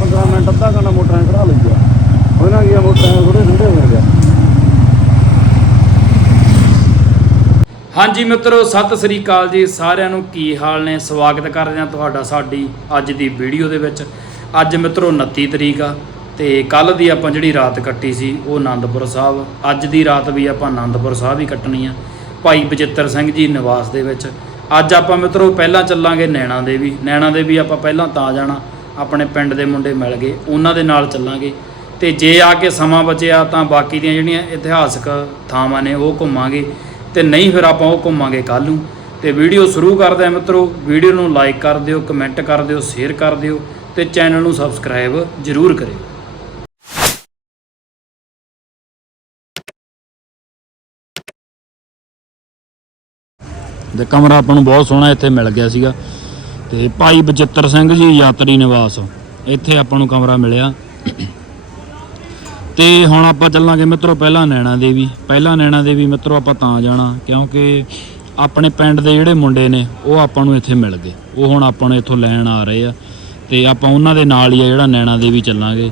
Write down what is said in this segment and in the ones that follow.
ਪੰਦਰਾਂ ਮਿੰਟ ਅੱਧਾ ਘੰਟਾ ਮੋਟਰਾਂ ਖੜਾ ਲਈਆ ਉਹਨਾਂ ਕੀ ਮੋਟਰਾਂ ਥੋੜੇ ਠੰਡੇ ਹੋ ਗਿਆ ਹਾਂਜੀ ਮਿੱਤਰੋ, ਸਤਿ ਸ੍ਰੀ ਅਕਾਲ ਜੀ। ਸਾਰਿਆਂ ਨੂੰ ਕੀ ਹਾਲ ਨੇ? ਸਵਾਗਤ ਕਰਦੇ ਹਾਂ ਤੁਹਾਡਾ ਸਾਡੀ ਅੱਜ ਦੀ ਵੀਡੀਓ ਦੇ ਵਿੱਚ। ਅੱਜ ਮਿੱਤਰੋ 29 ਤਰੀਕ ਆ। ਤੇ ਕੱਲ ਦੀ ਆਪਾਂ ਜਿਹੜੀ ਰਾਤ ਕੱਟੀ ਸੀ, ਉਹ ਆਨੰਦਪੁਰ ਸਾਹਿਬ। ਅੱਜ ਦੀ ਰਾਤ ਵੀ ਆਪਾਂ ਆਨੰਦਪੁਰ ਸਾਹਿਬ ਹੀ ਕੱਟਣੀ ਆ। ਭਾਈ ਬਜਿੱਤਰ ਸਿੰਘ ਜੀ ਨਿਵਾਸ ਦੇ ਵਿੱਚ। ਅੱਜ ਆਪਾਂ ਮਿੱਤਰੋ ਪਹਿਲਾਂ ਚੱਲਾਂਗੇ ਨੈਣਾ ਦੇਵੀ। ਨੈਣਾ ਦੇਵੀ ਆਪਾਂ ਪਹਿਲਾਂ ਤਾਂ ਜਾਣਾ। ਆਪਣੇ ਪਿੰਡ ਦੇ ਮੁੰਡੇ ਮਿਲ ਗਏ। ਉਹਨਾਂ ਦੇ ਨਾਲ ਚੱਲਾਂਗੇ। ਤੇ ਜੇ ਆ ਕੇ ਸਮਾਂ ਬਚਿਆ ਤਾਂ ਬਾਕੀ ਦੀਆਂ ਜਿਹੜੀਆਂ ਇਤਿਹਾਸਕ ਥਾਵਾਂ ਨੇ, ਉਹ ਘੁੰਮਾਂਗੇ। ਤੇ ਨਹੀਂ ਫਿਰ ਆਪਾਂ ਉਹ ਘੁੰਮਾਂਗੇ ਕੱਲ ਨੂੰ। ਤੇ ਵੀਡੀਓ ਸ਼ੁਰੂ ਕਰਦੇ ਆ ਮਿੱਤਰੋ। ਵੀਡੀਓ ਨੂੰ ਲਾਈਕ ਕਰ ਦਿਓ, ਕਮੈਂਟ ਕਰ ਦਿਓ, ਸ਼ੇਅਰ ਕਰ ਦਿਓ। ਤੇ ਚੈਨਲ ਨੂੰ ਸਬਸਕ੍ਰਾਈਬ ਜ਼ਰੂਰ ਕਰਿਓ। ਤੇ ਕਮਰਾ ਆਪਾਂ ਨੂੰ ਬਹੁਤ ਸੋਹਣਾ ਇੱਥੇ ਮਿਲ ਗਿਆ ਸੀਗਾ। ਤੇ ਭਾਈ ਬਚਿੱਤਰ ਸਿੰਘ ਜੀ, ਯਾਤਰੀ ਨਿਵਾਸ। ਇੱਥੇ ਆਪਾਂ ਨੂੰ ਕਮਰਾ ਮਿਲਿਆ। ਤੇ ਹੁਣ ਆਪਾਂ ਚੱਲਾਂਗੇ ਮਿੱਤਰੋ ਪਹਿਲਾਂ ਨੈਣਾ ਦੇਵੀ। ਪਹਿਲਾਂ ਨੈਣਾ ਦੇਵੀ ਮਿੱਤਰੋ ਆਪਾਂ ਤਾਂ ਜਾਣਾ, ਕਿਉਂਕਿ ਆਪਣੇ ਪਿੰਡ ਦੇ ਜਿਹੜੇ ਮੁੰਡੇ ਨੇ, ਉਹ ਆਪਾਂ ਨੂੰ ਇੱਥੇ ਮਿਲ ਗਏ। ਉਹ ਹੁਣ ਆਪਾਂ ਨੂੰ ਇੱਥੋਂ ਲੈਣ ਆ ਰਹੇ ਆ। ਤੇ ਆਪਾਂ ਉਹਨਾਂ ਦੇ ਨਾਲ ਹੀ ਆ ਜਿਹੜਾ ਨੈਣਾ ਦੇਵੀ ਚੱਲਾਂਗੇ।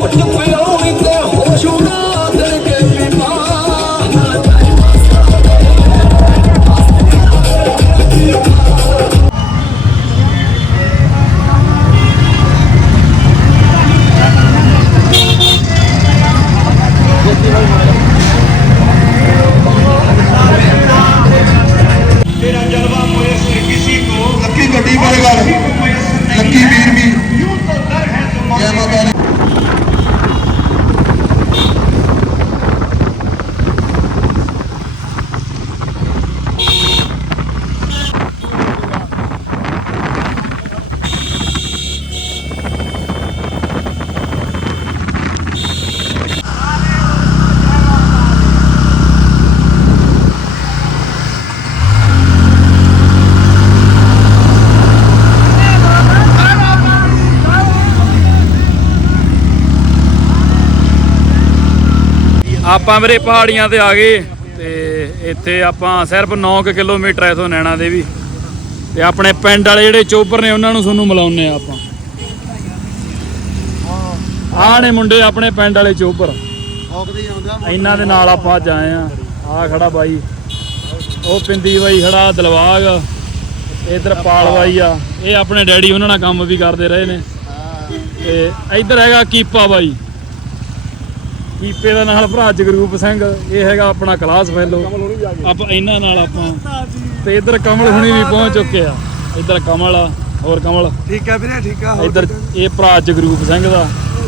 我听不 ਆਪਾਂ ਵੀਰੇ ਪਹਾੜੀਆਂ ਤੇ ਆ ਗਏ ਤੇ ਇੱਥੇ ਆਪਾਂ ਸਿਰਫ 9 ਕਿਲੋਮੀਟਰ ਹੈ ਇਥੋਂ ਨੈਣਾ ਦੇਵੀ। ਤੇ ਆਪਣੇ ਪਿੰਡ ਵਾਲੇ ਜਿਹੜੇ ਚੋਪਰ ਨੇ, ਉਹਨਾਂ ਨੂੰ ਤੁਹਾਨੂੰ ਮਿਲਾਉਂਦੇ ਆ ਆਪਾਂ। ਆਹ ਨੇ ਮੁੰਡੇ ਆਪਣੇ ਪਿੰਡ ਵਾਲੇ ਚੋਪਰ ਇਹਨਾਂ ਦੇ ਨਾਲ ਆਪਾਂ ਅੱਜ ਆਏ ਆ ਆ ਖੜਾ ਬਾਈ। ਉਹ ਪਿੰਦੀ ਬਾਈ ਖੜਾ ਦਲਵਾਗ। ਇਧਰ ਪਾਲ ਬਾਈ ਆ। ਇਹ ਆਪਣੇ ਡੈਡੀ ਉਹਨਾਂ ਨਾਲ ਕੰਮ ਵੀ ਕਰਦੇ ਰਹੇ ਨੇ। ਤੇ ਇਧਰ ਹੈਗਾ ਕੀਪਾ ਬਾਈ। ਕੀਪੇ ਦਾ ਨਾਲ ਭਰਾ ਜਗਰੂਪ ਸਿੰਘ ਇਹ ਹੈਗਾ ਆਪਣਾ ਕਲਾਸ ਫੈਲੋ ਆਪਾਂ ਇਹਨਾਂ ਨਾਲ ਆਪਾਂ ਤੇ ਇਧਰ ਕਮਲ ਹੁਣੀ ਵੀ ਪਹੁੰਚ ਚੁੱਕੇ ਆ। ਇਧਰ ਕਮਲ ਆ ਹੋਰ ਕਮਲ? ਠੀਕ ਹੈ ਵੀਰੇ ਠੀਕ ਆ ਇਧਰ ਇਹ ਭਰਾ ਜਗਰੂਪ ਸਿੰਘ ਦਾ।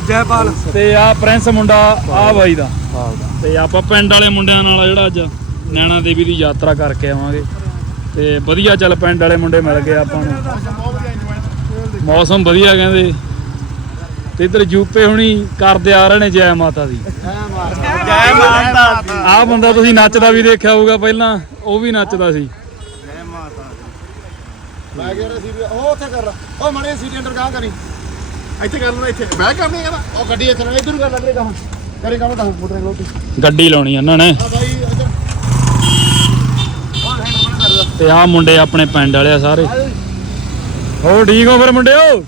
ਜੈਪਾਲ ਤੇ ਆ ਪ੍ਰਿੰਸ ਮੁੰਡਾ ਆ ਬਾਈ ਦਾ। ਤੇ ਆਪਾਂ ਪਿੰਡ ਵਾਲੇ ਮੁੰਡਿਆਂ ਨਾਲ ਜਿਹੜਾ ਅੱਜ ਨੈਣਾ ਦੇਵੀ ਦੀ ਯਾਤਰਾ ਕਰਕੇ ਆਵਾਂਗੇ। ਤੇ ਵਧੀਆ ਚੱਲ ਪਿੰਡ ਵਾਲੇ ਮੁੰਡੇ ਮਿਲ ਗਏ ਆਪਾਂ ਨੂੰ। ਮੌਸਮ ਵਧੀਆ ਕਹਿੰਦੇ। ਤੇ ਇਧਰ ਯੂਪੇ ਹੁਣੀ ਕਰਦੇ ਆ ਰਹੇ ਨੇ ਜੈ ਮਾਤਾ ਦੀ। ਜੈ ਮਾਤਾ ਆਹ ਬੰਦਾ ਤੁਸੀਂ ਨੱਚਦਾ ਵੀ ਦੇਖਿਆ ਹੋਊਗਾ ਪਹਿਲਾਂ ਉਹ ਵੀ ਨੱਚਦਾ ਸੀ। ਮੈਂ ਕਿਹਾ ਸੀ ਵੀ ਉਹ ਉੱਥੇ ਕਰ ਉਹ ਮੜੇ ਸੀਟੀ ਅੰਦਰ ਗਾਂ ਕਰੀ। ਇੱਥੇ ਕਰ ਲੈਣਾ ਇੱਥੇ। ਬੈਕ ਕਰਨੀ ਕਹਿੰਦਾ ਉਹ ਗੱਡੀ ਇੱਥੇ ਨਾ ਇਧਰ ਕਰ ਲੱਗੇ ਕੰਮ। ਕਰੇ ਕੰਮ ਤਾਂ ਮੋਟਰ ਲੋਟੀ ਗੱਡੀ ਲਾਉਣੀ ਇਹਨਾਂ ਨੇ। ਆ ਬਾਈ ਇੱਧਰ। ਉਹ ਹੈਂਡ ਬਣਾ ਕਰ ਤੇ ਆਹ ਮੁੰਡੇ ਆਪਣੇ ਪਿੰਡ ਵਾਲੇ ਆ ਸਾਰੇ। ਹੋ ਠੀਕ ਹੋ ਫਿਰ ਮੁੰਡਿਓ?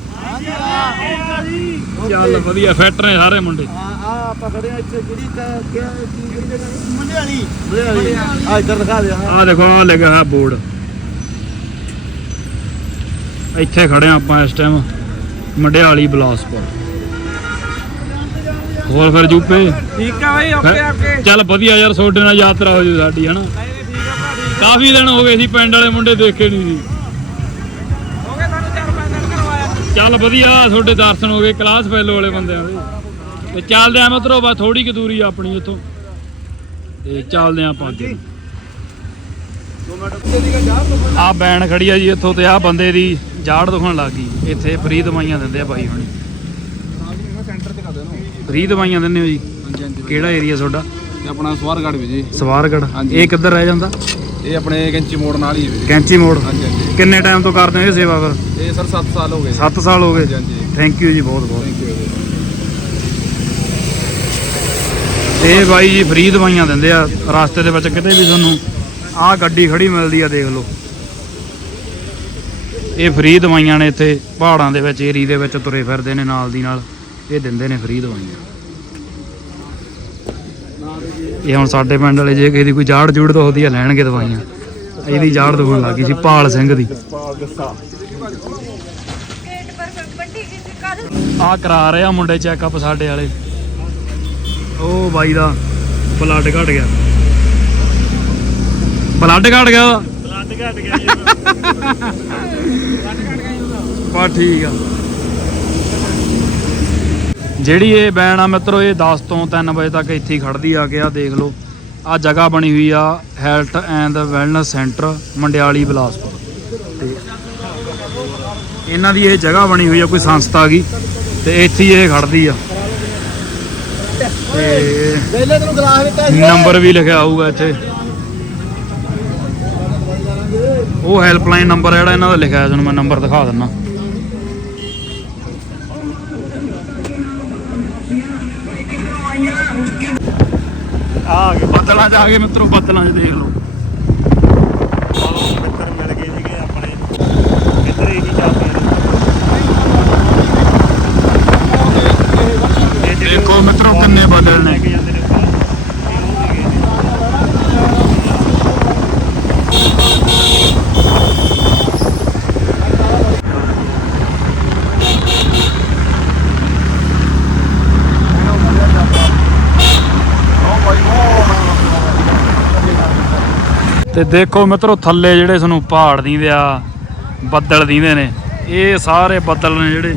ਚੱਲ ਵਧੀਆ ਫਿੱਟ ਨੇ ਸਾਰੇ ਮੁੰਡੇ। ਆ ਆ ਆਪਾਂ ਖੜੇ ਆ ਇੱਥੇ ਕਿਆ ਕਿਹੜੀ ਜਗ੍ਹਾ ਮੁੰਡੇ ਵਾਲੀ ਮੁੰਡੇ ਵਾਲੀ ਆ ਇੱਧਰ ਦਿਖਾ ਦੇ ਹਾਂ ਆਹ ਦੇਖੋ ਆਹ ਲੱਗਾ ਹੈ ਬੋਰਡ। ਇੱਥੇ ਖੜੇ ਆ ਆਪਾਂ ਇਸ ਟਾਈਮ ਮੰਡਿਆਲੀ ਬਲਾਸਪੁਰ। ਹੋਰ ਫਿਰ ਜੂਪੇ ਠੀਕ ਆ ਬਾਈ ਓਕੇ ਓਕੇ। ਚੱਲ ਵਧੀਆ ਯਾਰ ਤੁਹਾਡੇ ਨਾਲ ਯਾਤਰਾ ਹੋ ਜੂ ਸਾਡੀ ਹਨਾ? ਆ। ਕਾਫੀ ਦਿਨ ਹੋ ਗਏ ਸੀ ਪਿੰਡ ਵਾਲੇ ਮੁੰਡੇ ਦੇਖੇ ਨਹੀਂ ਸੀ ਹੋ ਗਏ ਸਾਨੂੰ ਚਾਰ ਪੰਜ ਦਿਨ ਕਰਵਾਇਆ ਚੱਲ ਵਧੀਆ ਤੁਹਾਡੇ ਦਰਸ਼ਨ ਹੋ ਗਏ ਕਲਾਸ ਫੈਲੋ ਵਾਲੇ ਬੰਦਿਆਂ ਦੇ। ਤੇ ਚੱਲਦੇ ਆ ਮਿੱਤਰੋ ਬਸ ਥੋੜੀ ਕਿ ਦੂਰੀ ਆ ਆਪਣੀ ਇੱਥੋਂ ਤੇ ਚੱਲਦੇ ਆ ਆਪਾਂ ਅੱਗੇ। ਆ ਬੈਨ ਖੜੀ ਆ ਜੀ ਇੱਥੋਂ ਤੇ ਆ ਬੰਦੇ ਦੀ ਜਾੜ ਦੁਖਣ ਲੱਗ ਗਈ। ਇੱਥੇ ਫ੍ਰੀ ਦਵਾਈਆਂ ਦਿੰਦੇ ਆ ਬਾਈ ਹੁਣੀ। ਸੈਂਟਰ ਤੇ ਕਰ ਦੇਣਾ ਫ੍ਰੀ ਦਵਾਈਆਂ ਦਿੰਦੇ ਹੋ ਜੀ? ਹਾਂਜੀ ਹਾਂਜੀ ਕਿਹੜਾ ਏਰੀਆ ਤੁਹਾਡਾ? ਤੇ ਆਪਣਾ ਸਵਾਰਗੜ ਵੀ ਜੀ। ਸਵਾਰਗੜ। ਇਹ ਕਿੱਧਰ ਰਹਿ ਜਾਂਦਾ? ਇਹ ਆਪਣੇ ਕੈਂਚੀ ਮੋੜ ਨਾਲ ਹੀ ਹੈ ਵੀਰੇ। ਕੈਂਚੀ ਮੋੜ। ਹਾਂਜੀ ਹਾਂਜੀ। ਕਿੰਨੇ ਟਾਈਮ ਤੋਂ ਕਰਦੇ ਹੋ ਇਹ ਸੇਵਾ ਫਿਰ? ਇਹ ਸਰ 7 ਸਾਲ ਹੋ ਗਏ 7 ਸਾਲ ਹੋ ਗਏ। ਹਾਂਜੀ ਥੈਂਕ ਯੂ ਜੀ ਬਹੁਤ ਬਹੁਤ। ਥੈਂਕ ਯੂ ਇਹ ਬਾਈ ਜੀ ਫ੍ਰੀ ਦਵਾਈਆਂ ਦਿੰਦੇ ਆ ਰਸਤੇ ਦੇ ਵਿੱਚ ਕਿਤੇ ਵੀ ਤੁਹਾਨੂੰ ਆਹ ਗੱਡੀ ਖੜੀ ਮਿਲਦੀ ਆ ਦੇਖ ਲਓ। ਇਹ ਫ੍ਰੀ ਦਵਾਈਆਂ ਨੇ ਇੱਥੇ ਪਹਾੜਾਂ ਦੇ ਵਿੱਚ ਏਰੀ ਦੇ ਵਿੱਚ ਤੁਰੇ ਫਿਰਦੇ ਨੇ ਨਾਲ ਦੀ ਨਾਲ। ਇਹ ਦਿੰਦੇ ਨੇ ਫ੍ਰੀ ਦਵਾਈਆਂ। ਇਹ ਹੁਣ ਸਾਡੇ ਪਿੰਡ ਵਾਲੇ ਜੇ ਕਿਸੇ ਦੀ ਕੋਈ ਜਾੜ ਜੂੜ ਤਾਂ ਹੁੰਦੀ ਆ ਲੈਣਗੇ ਦਵਾਈਆਂ। ਇਹਦੀ ਜਾੜ ਦੁਖਣ ਲੱਗੀ ਸੀ, ਪਾਲ ਸਿੰਘ ਦੀ। ਆ ਕਰਾ ਰਹੇ ਆ ਮੁੰਡੇ ਚੈੱਕਅਪ ਸਾਡੇ ਵਾਲੇ। ਉਹ ਬਾਈ ਦਾ ਬਲੱਡ ਘਟ ਗਿਆ। ਬਲੱਡ ਘਟ ਗਿਆ? ਬਲੱਡ ਘਟ ਗਿਆ ਜੀ ਬਾ ਠੀਕ ਆ। ਜਿਹੜੀ ਇਹ ਬੈਨ ਆ ਮਿੱਤਰੋ, ਇਹ 10 ਤੋਂ 3 ਵਜੇ ਤੱਕ ਇੱਥੇ ਹੀ ਖੜਦੀ ਆ ਕੇ ਆ ਦੇਖ ਲਓ। ਆ ਜਗ੍ਹਾ ਬਣੀ ਹੋਈ ਆ health and wellness centre Mandiali Bilaspur. ਤੇ ਇਹਨਾਂ ਦੀ ਇਹ ਜਗ੍ਹਾ ਬਣੀ ਹੋਈ ਆ ਕੋਈ ਸੰਸਥਾ ਗਈ ਤੇ ਇੱਥੇ ਇਹ ਖੜਦੀ ਆ। ਤੇ ਪਹਿਲੇ ਤੈਨੂੰ ਗਲਾਸ ਦਿੱਤਾ ਨੰਬਰ ਵੀ ਲਿਖਿਆ ਹੋਊਗਾ ਇੱਥੇ। ਉਹ ਹੈਲਪਲਾਈਨ ਨੰਬਰ ਜਿਹੜਾ ਇਹਨਾਂ ਦਾ ਲਿਖਿਆ ਹੈ ਤੁਹਾਨੂੰ ਮੈਂ ਨੰਬਰ ਦਿਖਾ ਦਿੰਦਾ ਆ ਬੱਦਲਾਂ 'ਚ ਆ ਗਏ ਮਿੱਤਰੋ ਬੱਦਲਾਂ 'ਚ ਦੇਖ ਲਓ। ਮਿੱਤਰ ਮਿਲ ਗਏ ਸੀਗੇ ਆਪਣੇ। ਮਿੱਤਰ ਇਹੀ ਨੇ। ਦੇਖੋ ਮਿੱਤਰੋ ਕਿੰਨੇ ਬੱਦਲ ਨੇ ਤੇ ਦੇਖੋ ਮਿੱਤਰੋ, ਥੱਲੇ ਜਿਹੜੇ ਤੁਹਾਨੂੰ ਪਹਾੜ ਦੀਂਦੇ ਆ, ਬੱਦਲ ਦੀਂਦੇ ਨੇ, ਇਹ ਸਾਰੇ ਬੱਦਲ ਨੇ ਜਿਹੜੇ,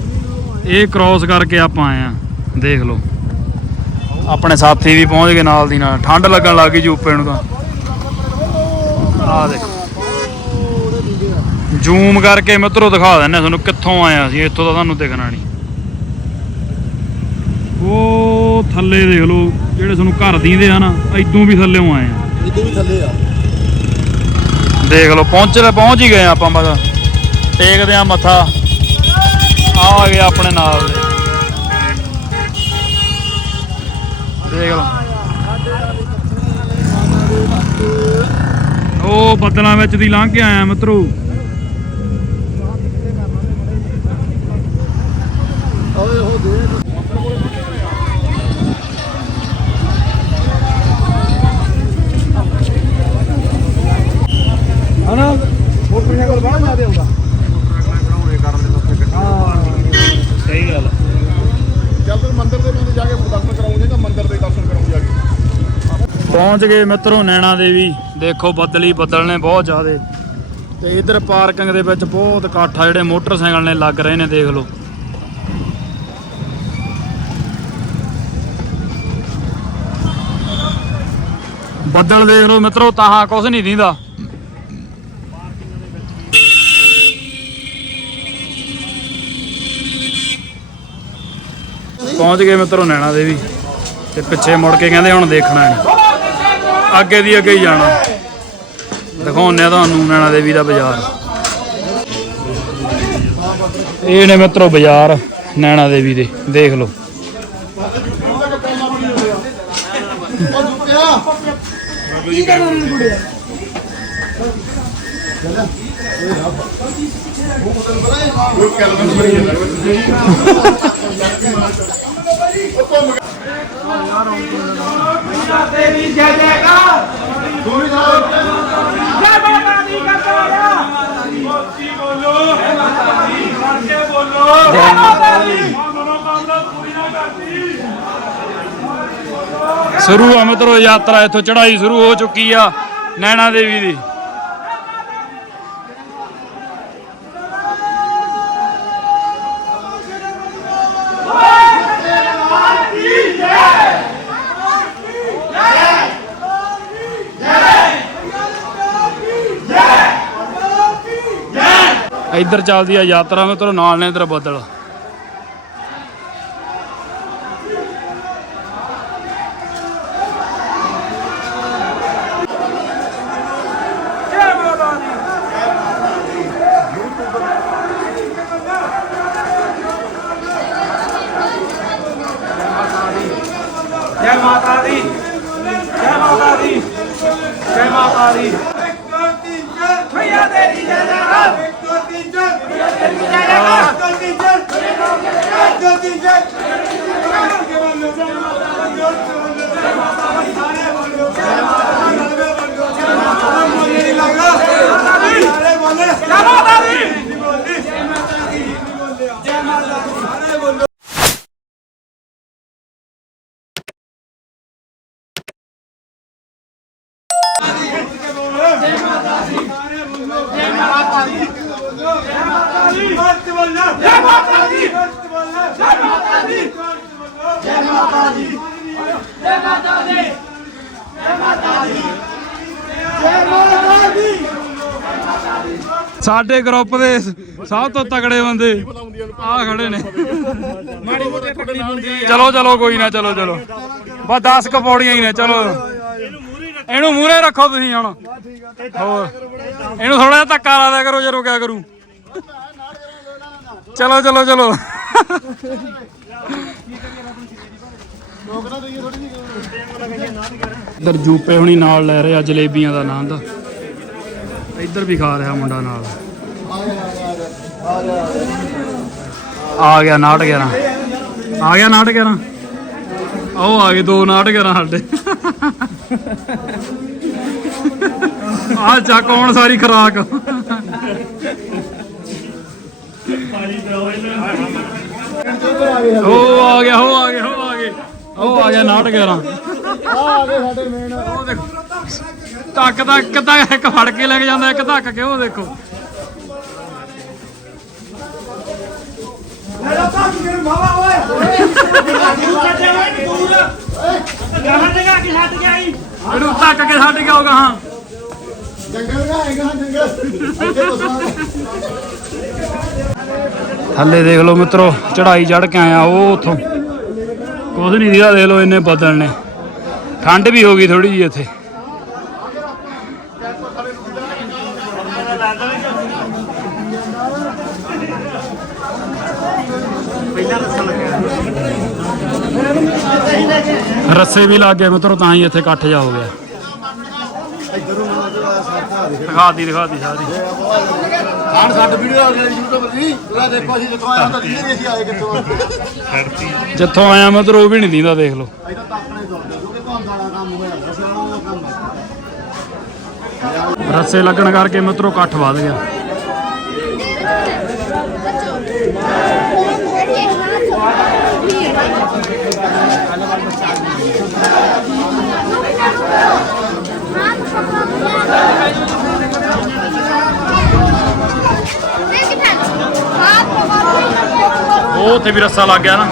ਇਹ ਕ੍ਰਾਸ ਕਰਕੇ ਆਪਾਂ ਆਏ ਆ, ਦੇਖ ਲਓ। ਆਪਣੇ ਸਾਥੀ ਵੀ ਪਹੁੰਚ ਗਏ ਨਾਲ ਦੀ ਨਾਲ, ਠੰਡ ਲੱਗਣ ਲੱਗ ਗਈ ਜੂਪੇ ਨੂੰ ਤਾਂ। ਆ ਦੇਖ। ਜ਼ੂਮ ਕਰਕੇ ਮਿੱਤਰੋ ਦਿਖਾ ਦਿੰਨੇ ਤੁਹਾਨੂੰ ਕਿੱਥੋਂ ਆਇਆ ਸੀ ਇੱਥੋਂ ਤਾਂ ਤੁਹਾਨੂੰ ਦਿਖਣਾ ਨਹੀਂ। ਉਹ ਥੱਲੇ ਦੇਖ ਲਓ, ਜਿਹੜੇ ਤੁਹਾਨੂੰ ਘਰ ਦੀਂਦੇ ਆ ਨਾ ਇਦੋਂ ਵੀ ਥੱਲੇੋਂ ਆਏ ਆ। ਇਦੋਂ ਵੀ ਥੱਲੇ ਆ। ਦੇਖ ਲਓ, ਪਹੁੰਚ ਲੈ ਪਹੁੰਚ ਹੀ ਗਏ ਆਪਾਂ ਬਸ। ਟੇਕਦੇ ਆ ਮੱਥਾ। ਆ ਗਏ ਆਪਣੇ ਨਾਲ ਦੇ। ਦੇਖ ਲਓ। ਉਹ ਬੱਦਲਾਂ ਵਿੱਚ ਦੀ ਲੰਘ ਕੇ ਆਇਆ ਮਿੱਤਰੋ। ਓਏ ਹੋ ਦੇ। ਹਨਾ? ਮੋਟਰਸਾਈਕਲ ਬਾਹਰ ਨਾ ਦੇਉਂਦਾ ਹਾਂ ਸਹੀ ਗੱਲ ਚੱਲ ਤੂੰ ਮੰਦਿਰ ਦੇ ਵਿੱਚ ਜਾ ਕੇ ਦਰਸ਼ਨ ਕਰਾਉਂ ਜਾਂ ਮੰਦਿਰ ਦੇ ਦਰਸ਼ਨ ਕਰਾਉਂ ਜਾ। ਕੇ ਪਹੁੰਚ ਗਏ ਮਿੱਤਰੋ ਨੈਣਾ ਦੇਵੀ। ਦੇਖੋ ਬੱਦਲੀ ਬੱਦਲ ਨੇ ਬਹੁਤ ਜ਼ਿਆਦੇ। ਤੇ ਇਧਰ ਪਾਰਕਿੰਗ ਦੇ ਵਿੱਚ ਬਹੁਤ ਇਕੱਠ ਆ ਜਿਹੜੇ ਮੋਟਰਸਾਈਕਲ ਨੇ ਲੱਗ ਰਹੇ ਨੇ ਦੇਖ ਲਓ। ਬੱਦਲ ਦੇਖ ਲਓ ਮਿੱਤਰੋ ਤਾਹਾਂ ਕੁਝ ਨਹੀਂ ਦਿੰਦਾ। ਪਹੁੰਚ ਗਏ ਮਿੱਤਰੋ ਨੈਣਾ ਦੇਵੀ। ਤੇ ਪਿੱਛੇ ਮੁੜ ਕੇ ਕਹਿੰਦੇ ਹੁਣ ਦੇਖਣਾ ਨਹੀਂ। ਅੱਗੇ ਦੀ ਅੱਗੇ ਹੀ ਜਾਣਾ। ਦਿਖਾਉਂਦੇ ਆ ਤੁਹਾਨੂੰ ਨੈਣਾ ਦੇਵੀ ਦਾ ਬਾਜ਼ਾਰ। ਇਹ ਨੇ ਮਿੱਤਰੋ ਬਾਜ਼ਾਰ ਨੈਣਾ ਦੇਵੀ ਦੇ। ਦੇਖ ਲਓ। ਉਹ ਜੁੱਤਿਆ ਸ਼ੁਰੂ ਆ ਮਿੱਤਰੋ ਯਾਤਰਾ ਇੱਥੋਂ ਚੜਾਈ ਸ਼ੁਰੂ ਹੋ ਚੁੱਕੀ ਆ ਨੈਣਾ ਦੇਵੀ ਦੀ। ਇੱਧਰ ਚੱਲਦੀ ਆ ਯਾਤਰਾ ਮੈਂ ਮਿੱਤਰੋ ਨਾਲ ਨੇ ਇੱਧਰ ਬੱਦਲ। ਜੈ ਮਾਤਾ ਦੀ। ਜੈ ਮਾਤਾ ਦੀ। ਸਾਡੇ ਗਰੁੱਪ ਦੇ ਸਭ ਤੋਂ ਤਕੜੇ ਬੰਦੇ ਆ ਖੜੇ ਨੇ। ਚਲੋ ਚਲੋ ਕੋਈ ਨਾ ਚਲੋ ਚਲੋ। ਬਸ 10 ਕਪੌੜੀਆਂ ਹੀ ਨੇ ਚਲੋ। ਇਹਨੂੰ ਮੂਹਰੇ ਰੱਖੋ ਤੁਸੀਂ ਹੁਣ। ਹੋਰ। ਇਹਨੂੰ ਥੋੜਾ ਜਿਹਾ ਧੱਕਾ ਲਾ ਦਿਆ ਕਰੋ ਜੇ ਰੁਕਿਆ ਕਰੂ। ਚਲੋ ਚਲੋ ਚਲੋ। ਇੱਧਰ ਜੂਪੇ ਹੁਣੀ ਨਾਲ ਲੈ ਰਿਹਾ ਜਲੇਬੀਆਂ ਦਾ ਆਨੰਦ ਇੱਧਰ ਵੀ ਖਾ ਰਿਹਾ ਮੁੰਡਾ ਨਾਲ। ਆ ਗਿਆ ਨਾਟ 11 ਆ ਗਿਆ ਨਾਟ 11 ਉਹ ਆ ਗਏ, ਦੋ ਨਾਟ 11 ਸਾਡੇ। ਆ ਚੱਕ ਹੁਣ ਸਾਰੀ ਖਰਾਕ। ਉਹ ਆ ਗਿਆ, ਉਹ ਆ ਗਿਆ, ਉਹ ਆ ਗਿਆ ਉਹ ਆ ਗਿਆ ਨਾਟ 11 ਆ ਗਏ ਸਾਡੇ ਮੇਨ ਉਹ ਦੇਖੋ। ਧੱਕ ਧੱਕ ਤਾਂ ਇੱਕ ਫੜ ਕੇ ਲੈ ਕੇ ਜਾਂਦਾ, ਇੱਕ ਧੱਕ ਕੇ, ਉਹ ਦੇਖੋ। ਇਹਨੂੰ ਧੱਕ ਕੇ ਛੱਡ ਕੇ ਆਉਗਾ ਹਾਂ। ਜੰਗਲ ਦਾ ਹੈਗਾ ਜੰਗਲ। ਇੱਥੇ ਦੱਸਣਾ ਥੱਲੇ ਦੇਖ ਲਓ ਮਿੱਤਰੋ ਚੜਾਈ ਚੜ ਕੇ ਆਇਆ ਉਹ ਉਥੋਂ। ਕੁਝ ਨਹੀਂ ਦਿਖਾ ਦੇਖ ਲਓ ਇੰਨੇ ਬੱਦਲ ਨੇ। ਠੰਡ ਵੀ ਹੋ ਗਈ ਥੋੜੀ ਜੀ ਇੱਥੇ। ਰੱਸੇ ਵੀ ਲੱਗ ਗਏ ਮਿੱਤਰੋ ਤਾਂ ਹੀ ਇੱਥੇ ਇਕੱਠ ਜਾ ਹੋ ਗਿਆ। ਦਿਖਾਤੀ ਦਿਖਾਤੀ ਸਾਰੀ। ਖਾਣ ਸਾਡੇ ਵੀਡੀਓ ਆ ਗਈ YouTube ਦੀ ਉਹਦਾ ਦੇਖੋ ਅਸੀਂ ਜਿੱਥੋਂ ਆਏ ਹਾਂ ਤਾਂ ਜੀ ਅਸੀਂ ਆਏ ਕਿੱਥੋਂ ਆ। ਜਿੱਥੋਂ ਆਇਆ ਮਿੱਤਰੋ ਉਹ ਵੀ ਨਹੀਂ ਦਿੰਦਾ ਦੇਖ ਲਓ। ਅਸੀਂ ਤਾਂ ਕਿਉਂਕਿ ਕੰਮ ਹੋਇਆ ਦਾ ਕੰਮ ਰੱਸੇ ਲੱਗਣ ਕਰਕੇ ਮਿੱਤਰੋ ਇਕੱਠ ਵੱਧ ਗਿਆ। ਉਹ ਉੱਥੇ ਵੀ ਰੱਸਾ ਲੱਗ ਗਿਆ ਨਾ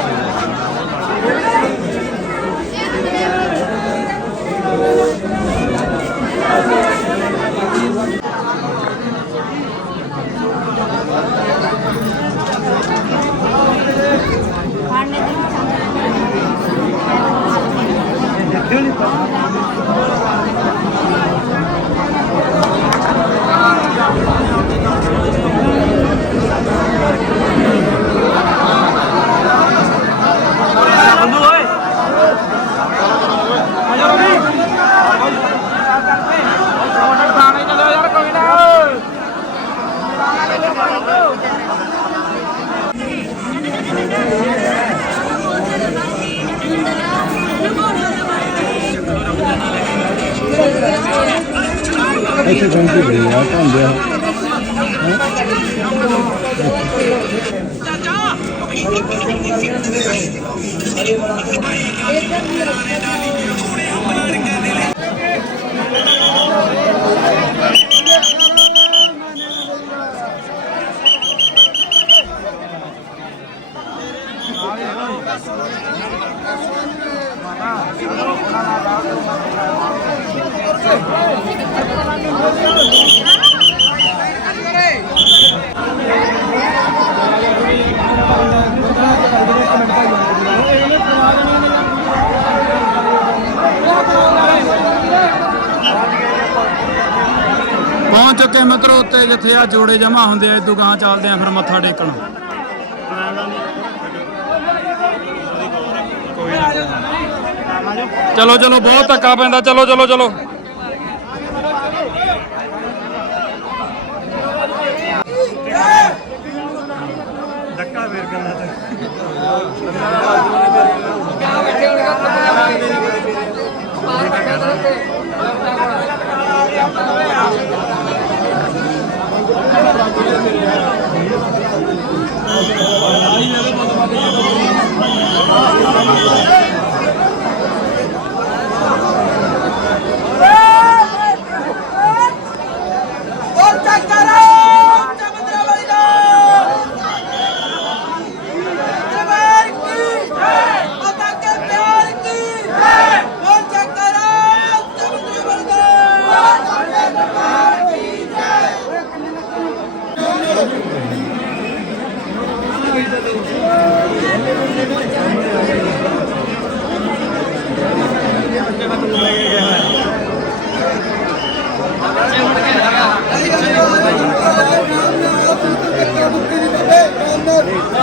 ਪਹੁੰਚ ਚੁੱਕੇ ਮਿੱਤਰੋ, ਉੱਤੇ ਜਿੱਥੇ ਆ ਜੋੜੇ ਜਮਾ ਹੁੰਦੇ ਆ, ਇਦੋਂ ਚੱਲਦੇ ਆ, ਫਿਰ ਮੱਥਾ ਟੇਕਣ। ਚਲੋ ਚਲੋ ਬਹੁਤ ਧੱਕਾ ਪੈਂਦਾ। ਚਲੋ ਚਲੋ ਚਲੋ। ਧੱਕਾ ਫੇਰ ਕਰਨਾ ਤੇ।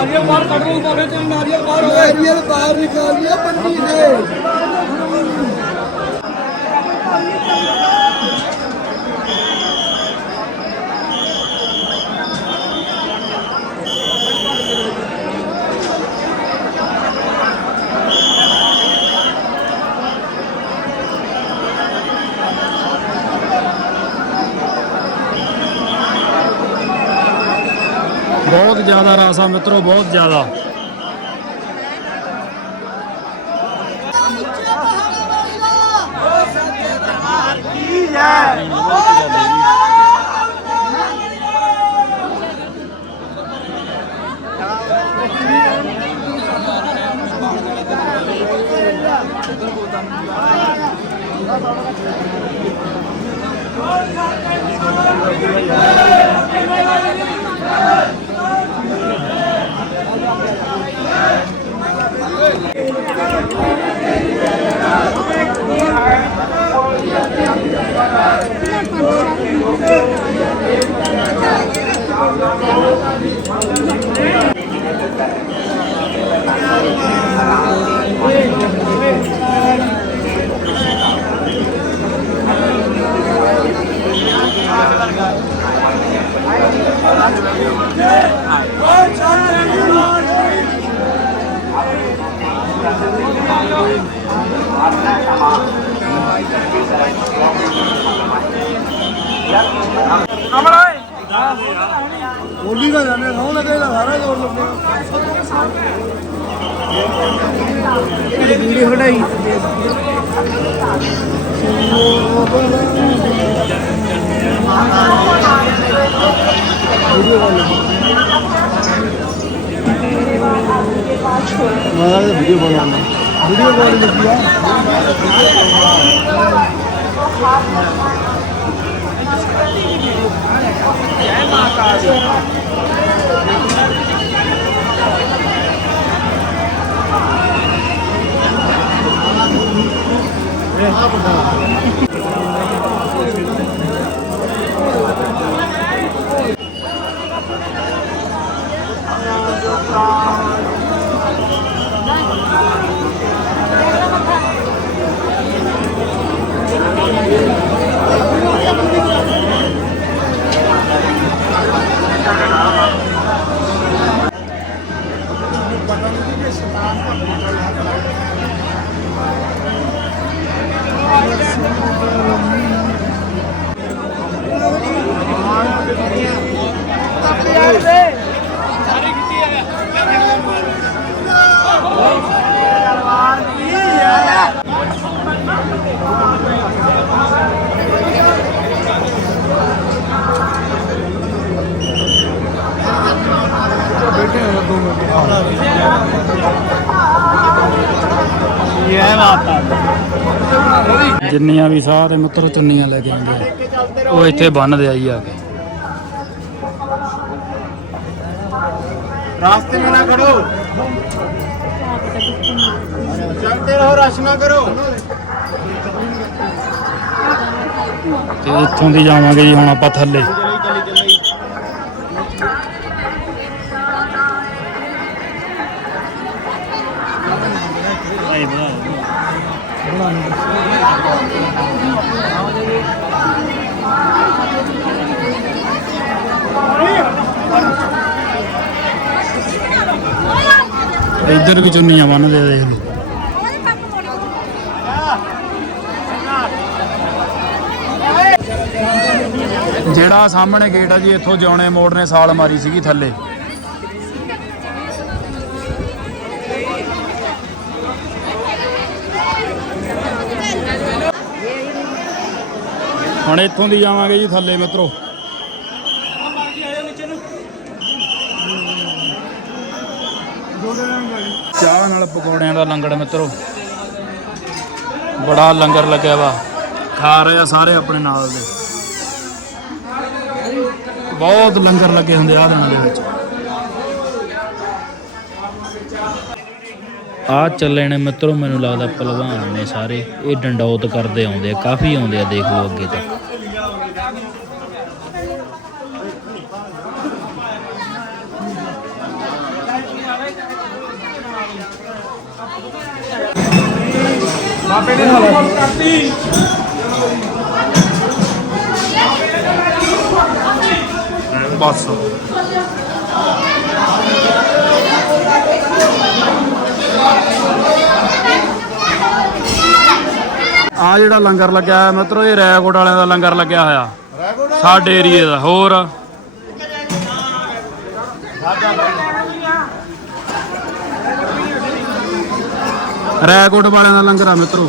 ਨਾਰੀਅਲ ਬਾਹਰ ਕੱਢ ਲਓ ਭਾਵੇਂ ਤੇ ਨਾਰੀਅਲ ਬਾਹਰ ਹੋਵੇ ਨਾਰੀਅਲ ਬਾਹਰ ਨਿਕਾਲ ਲਿਆ ਬੰਦੀ ਨੇ। ਜ਼ਿਆਦਾ ਰਾਸਾ ਮਿੱਤਰੋ ਬਹੁਤ ਜ਼ਿਆਦਾ। ਬੋਲੀ ਦਾ ਜਾਣੇ ਸੌਂ ਲੱਗੇ ਦਾ ਸਾਰਾ ਜੋਰ ਲੱਗੇ ਵੀਡੀਓ ਬਣਾਈ ਮੈਂ ਵੀਡੀਓ ਬਣਾਉਣਾ ਵੀਡੀਓ ਕਾਲ ਲੱਗੀ 네. ਜਿੰਨੀਆਂ ਵੀ ਸਾਰੇ ਮਿੱਤਰ ਚੁੰਨੀਆਂ ਲੈ ਕੇ ਆਉਂਦੇ ਆ, ਉਹ ਇੱਥੇ ਬੰਨਦੇ ਆਈ ਆ ਕੇ रास्ते में ना खड़ो चलते रहो रश ना करो ਤੇ ਇੱਥੋਂ ਦੀ ਜਾਵਾਂਗੇ ਜੀ ਹੁਣ ਆਪਾਂ ਥੱਲੇ ਇੱਧਰ ਵੀ ਚੁੰਨੀਆਂ ਬੰਨਦੇ ਦੇਖ ਲਓ। ਜਿਹੜਾ ਸਾਹਮਣੇ ਗੇਟ ਆ ਜੀ, ਇੱਥੋਂ ਜਿਉਣੇ ਮੋੜ ਨੇ ਸਾਲ ਮਾਰੀ ਸੀਗੀ ਥੱਲੇ। ਹੁਣ ਇੱਥੋਂ ਦੀ ਜਾਵਾਂਗੇ ਜੀ ਥੱਲੇ ਮਿੱਤਰੋ ਚਾਹ ਨਾਲ ਪਕੌੜਿਆਂ ਦਾ ਲੰਗਰ ਮਿੱਤਰੋ। ਬੜਾ ਲੰਗਰ ਲੱਗਿਆ ਵਾ। ਖਾ ਰਹੇ ਆ ਸਾਰੇ ਆਪਣੇ ਨਾਲ ਦੇ। ਬਹੁਤ ਲੰਗਰ ਲੱਗੇ ਹੁੰਦੇ ਆ ਦਿਨਾਂ ਦੇ ਵਿੱਚ। ਆ ਚੱਲੇ ਨੇ ਮਿੱਤਰੋ, ਮੈਨੂੰ ਲੱਗਦਾ ਪਹਿਲਵਾਨ ਨੇ ਸਾਰੇ। ਇਹ ਡੰਡੌਤ ਕਰਦੇ ਆਉਂਦੇ ਆ, ਕਾਫੀ ਆਉਂਦੇ ਆ, ਦੇਖ ਲਓ ਅੱਗੇ ਤੱਕ। ਬਸ। ਆ ਜਿਹੜਾ ਲੰਗਰ ਲੱਗਿਆ ਹੋਇਆ ਮਿੱਤਰੋ ਇਹ ਰੈਕੋਟ ਵਾਲਿਆਂ ਦਾ ਲੰਗਰ ਲੱਗਿਆ ਹੋਇਆ। ਸਾਡੇ ਏਰੀਏ ਦਾ ਹੋਰ। ਰੈਕੋਟ ਵਾਲਿਆਂ ਦਾ ਲੰਗਰ ਆ ਮਿੱਤਰੋ।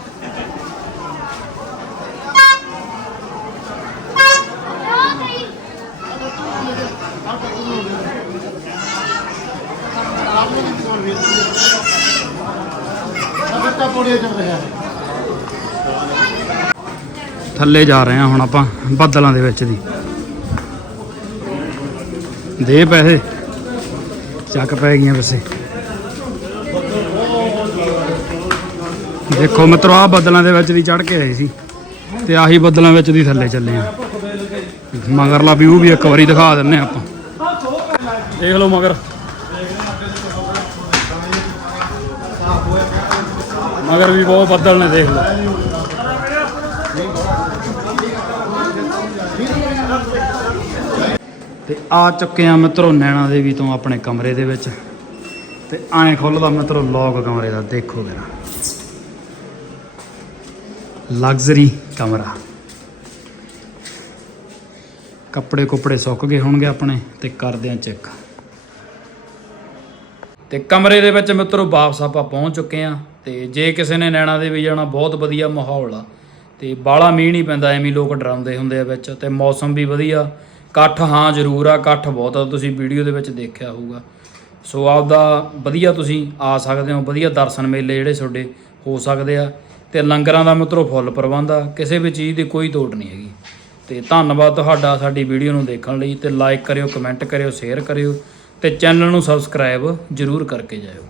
ਥੱਲੇ ਜਾ ਰਹੇ ਹਾਂ ਹੁਣ ਆਪਾਂ, ਬੱਦਲਾਂ ਦੇ ਵਿੱਚ ਦੀ। ਦੇ ਪੈਸੇ। ਚੱਕ ਪੈ ਗਈਆਂ ਵਸੇ। ਦੇਖੋ ਮਿੱਤਰੋ ਆ ਬੱਦਲਾਂ ਦੇ ਵਿੱਚ ਦੀ ਚੜ ਕੇ ਆਏ ਸੀ। ਤੇ ਆਹੀ ਬੱਦਲਾਂ ਵਿੱਚ ਦੀ ਥੱਲੇ ਚੱਲੇ ਆ ਮਗਰਲਾ ਵਿਊ ਵੀ ਇੱਕ ਵਾਰੀ ਦਿਖਾ ਦਿੰਨੇ ਆਪਾਂ। ਦੇਖ ਲਓ ਮਗਰ। ਮਗਰ ਵੀ ਬਹੁਤ ਬੱਦਲ ਨੇ, ਦੇਖ ਲਓ। ਤੇ ਆ ਚੁੱਕੇ ਆ ਮਿੱਤਰੋ ਨੈਣਾ ਦੇਵੀ ਤੋਂ ਆਪਣੇ ਕਮਰੇ ਦੇ ਵਿੱਚ। ਤੇ ਐਂ ਖੁੱਲਦਾ ਮਿੱਤਰੋ ਲੌਕ ਕਮਰੇ ਦਾ, ਦੇਖੋ ਮੇਰਾ ਲਗਜ਼ਰੀ ਕਮਰਾ। ਕੱਪੜੇ ਕੁਪੜੇ ਸੁੱਕ ਗਏ ਹੋਣਗੇ ਆਪਣੇ ਤੇ ਕਰਦੇ ਆ ਚੈੱਕ। ਤੇ ਕਮਰੇ ਦੇ ਵਿੱਚ ਮਿੱਤਰੋ ਵਾਪਸ ਆਪਾਂ ਪਹੁੰਚ ਚੁੱਕੇ ਆ। ਤੇ ਜੇ ਕਿਸੇ ਨੇ ਨੈਣਾ ਦੇਵੀ ਜਾਣਾ, ਬਹੁਤ ਵਧੀਆ ਮਾਹੌਲ ਆ। ਤੇ ਬਾਲਾ ਮੀਂਹ ਨਹੀਂ ਪੈਂਦਾ, ਐਵੇਂ ਲੋਕ ਡਰਾਉਂਦੇ ਹੁੰਦੇ ਆ ਵਿੱਚ ਤੇ ਮੌਸਮ ਵੀ ਵਧੀਆ। ਇਕੱਠ ਹਾਂ ਜ਼ਰੂਰ ਆ, ਇਕੱਠ ਬਹੁਤ ਆ, ਤੁਸੀਂ ਵੀਡੀਓ ਦੇ ਵਿੱਚ ਦੇਖਿਆ ਹੋਊਗਾ। ਸੋ ਆਪਦਾ ਵਧੀਆ ਤੁਸੀਂ ਆ ਸਕਦੇ ਹੋ, ਵਧੀਆ ਦਰਸ਼ਨ ਮੇਲੇ ਜਿਹੜੇ ਤੁਹਾਡੇ ਹੋ ਸਕਦੇ ਆ। ਤੇ ਲੰਗਰਾਂ ਦਾ ਮਿੱਤਰੋ ਫੁੱਲ ਪ੍ਰਬੰਧ ਆ, ਕਿਸੇ ਵੀ ਚੀਜ਼ ਦੀ ਕੋਈ ਤੋੜ ਨਹੀਂ ਹੈਗੀ। ਤੇ ਧੰਨਵਾਦ ਤੁਹਾਡਾ ਸਾਡੀ ਵੀਡੀਓ ਨੂੰ ਦੇਖਣ ਲਈ ਤੇ ਲਾਈਕ ਕਰਿਓ ਕਮੈਂਟ ਕਰਿਓ ਸ਼ੇਅਰ ਕਰਿਓ ਤੇ ਚੈਨਲ ਨੂੰ ਸਬਸਕ੍ਰਾਈਬ ਜ਼ਰੂਰ ਕਰਕੇ ਜਾਇਓ।